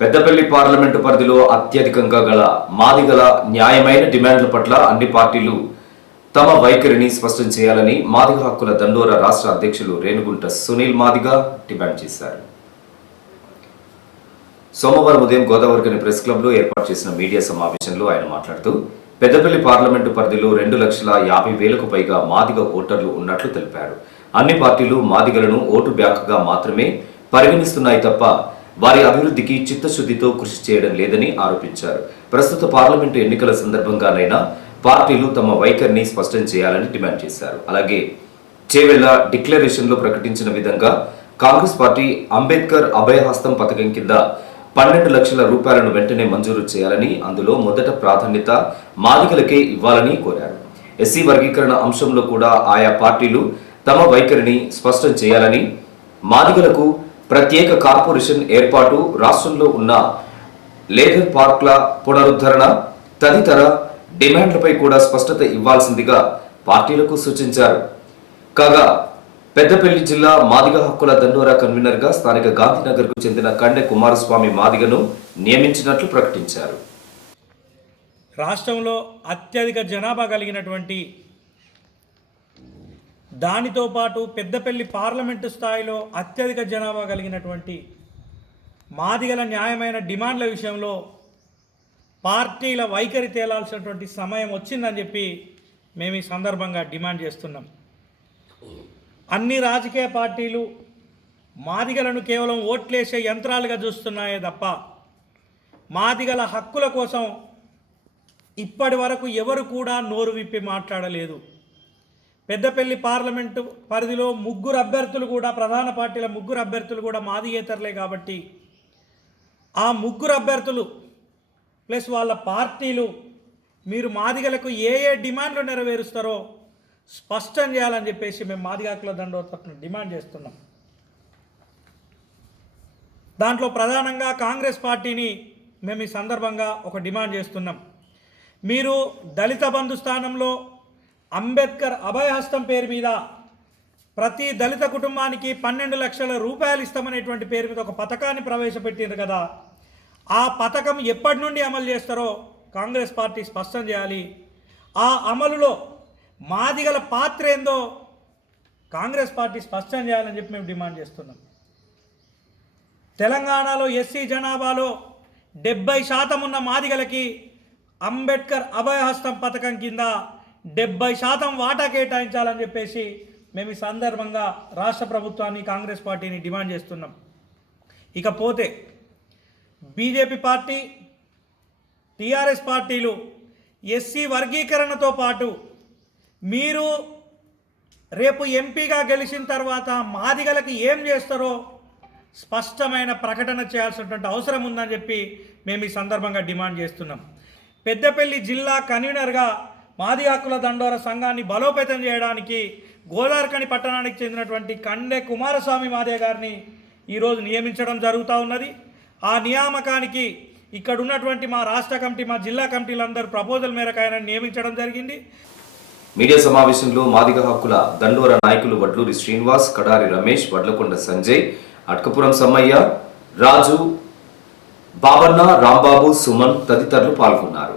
Peddapalli parliament పరిధిలో అత్యధికంగా గల మాదిగల న్యాయమైన డిమాండ్ల పట్ల అన్ని పార్టీలు తమ వైఖరిని స్పష్టం చేయాలని మాదిగ హక్కుల దండోర రాష్ట్ర అధ్యక్షులు రేణుగుంట సునీల్ మాదిగ డిమాండ్ చేశారు. సోమవారం ఉదయం గోదావరికని ప్రెస్ క్లబ్లో ఏర్పాటు చేసిన మీడియా సమావేశంలో ఆయన మాట్లాడుతూ పెద్దపల్లి పార్లమెంటు పరిధిలో 2,50,000కు పైగా మాదిగ ఓటర్లు ఉన్నట్లు తెలిపారు. అన్ని పార్టీలు మాదిగలను ఓటు బ్యాంకుగా మాత్రమే పరిగణిస్తున్నాయి తప్ప వారి అభివృద్ధికి చిత్తశుద్ధితో కృషి చేయడం లేదని ఆరోపించారు. ప్రస్తుత పార్లమెంటు ఎన్నికల సందర్భంగానైనా పార్టీలు తమ వైఖరిని స్పష్టం చేయాలని డిమాండ్ చేశారు. అలాగే చేవెళ్ల డిక్లరేషన్లో ప్రకటించిన విధంగా కాంగ్రెస్ పార్టీ అంబేద్కర్ అభయహస్తం పథకం కింద 12 లక్షల రూపాయలను వెంటనే మంజూరు చేయాలని, అందులో మొదట ప్రాధాన్యత మాదిగలకే ఇవ్వాలని కోరారు. ఎస్సీ వర్గీకరణ అంశంలో కూడా ఆయా పార్టీలు తమ వైఖరిని స్పష్టం చేయాలని, మాదిగలకు ప్రత్యేక కార్పొరేషన్ ఏర్పాటు, రాష్ట్రంలో ఉన్న లేబర్ పార్క్ల పునరుద్ధరణ తదితర డిమాండ్లపై కూడా స్పష్టత ఇవ్వాల్సిందిగా పార్టీలకు సూచించారు. కాగా పెద్దపల్లి జిల్లా మాదిగ హక్కుల దండోరా కన్వీనర్ గా స్థానిక గాంధీనగర్ కు చెందిన కండె కుమారస్వామి మాదిగను నియమించినట్లు ప్రకటించారు. రాష్ట్రంలో అత్యధిక జనాభా కలిగినటువంటి, దానితో పాటు పెద్దపల్లి పార్లమెంటు స్థాయిలో అత్యధిక జనాభా కలిగినటువంటి మాదిగల న్యాయమైన డిమాండ్ల విషయంలో పార్టీల వైఖరి తేలాల్సినటువంటి సమయం వచ్చిందని చెప్పి మేము ఈ సందర్భంగా డిమాండ్ చేస్తున్నాం. అన్ని రాజకీయ పార్టీలు మాదిగలను కేవలం ఓట్లేసే యంత్రాలుగా చూస్తున్నాయే తప్ప మాదిగల హక్కుల కోసం ఇప్పటి వరకు ఎవరు కూడా నోరు విప్పి మాట్లాడలేదు. పెద్దపల్లి పార్లమెంటు పరిధిలో ముగ్గురు అభ్యర్థులు కూడా, ప్రధాన పార్టీల ముగ్గురు అభ్యర్థులు కూడా మాదిగేతరులే కాబట్టి ఆ ముగ్గురు అభ్యర్థులు ప్లస్ వాళ్ళ పార్టీలు మీరు మాదిగలకు ఏ ఏ డిమాండ్లు నెరవేరుస్తారో స్పష్టం చేయాలని చెప్పేసి మేము మాదిగ హక్కుల దండోర తరపున డిమాండ్ చేస్తున్నాం. దాంట్లో ప్రధానంగా కాంగ్రెస్ పార్టీని మేము ఈ సందర్భంగా ఒక డిమాండ్ చేస్తున్నాం. మీరు దళిత బంధు స్థానంలో అంబేద్కర్ అభయహస్తం పేరు మీద ప్రతి దళిత కుటుంబానికి 12 లక్షల రూపాయలు ఇస్తామనేటువంటి పేరు మీద ఒక పథకాన్ని ప్రవేశపెట్టింది కదా, ఆ పథకం ఎప్పటి నుండి అమలు చేస్తారో కాంగ్రెస్ పార్టీ స్పష్టం చేయాలి. ఆ అమలులో మాదిగల పాత్ర ఏందో కాంగ్రెస్ పార్టీ స్పష్టం చేయాలని చెప్పి మేము డిమాండ్ చేస్తున్నాం. తెలంగాణలో ఎస్సీ జనాభాలో 70% ఉన్న మాదిగలకి అంబేద్కర్ అభయహస్తం పథకం కింద 70% వాటా కేటాయించాలని చెప్పేసి మేము ఈ సందర్భంగా రాష్ట్ర ప్రభుత్వాన్ని, కాంగ్రెస్ పార్టీని డిమాండ్ చేస్తున్నాం. ఇకపోతే బీజేపీ పార్టీ, టీఆర్ఎస్ పార్టీలు ఎస్సీ వర్గీకరణతో పాటు మీరు రేపు ఎంపీగా గెలిచిన తర్వాత మాదిగలకి ఏం చేస్తారో స్పష్టమైన ప్రకటన చేయాల్సినటువంటి అవసరం ఉందని చెప్పి మేము ఈ సందర్భంగా డిమాండ్ చేస్తున్నాం. పెద్దపల్లి జిల్లా కన్వీనర్గా మాదిగ హక్కుల దండోర సంఘాన్ని బలోపేతం చేయడానికి గోదావరికని పట్టణానికి చెందినటువంటి కండె కుమారస్వామి మాదిగ గారిని ఈరోజు నియమించడం జరుగుతూ ఉన్నది. ఆ నియామకానికి ఇక్కడ ఉన్నటువంటి మా రాష్ట్ర కమిటీ, మా జిల్లా కమిటీలందరూ ప్రపోజల్ మేరకు ఆయన నియమించడం జరిగింది. మీడియా సమావేశంలో మాదిగ హక్కుల దండోర నాయకులు వడ్లూరి శ్రీనివాస్, కడారి రమేష్, వడ్లకొండ సంజయ్, అట్కపురం సమ్మయ్య, రాజు, బాబన్న, రాంబాబు, సుమన్ తదితరులు పాల్గొన్నారు.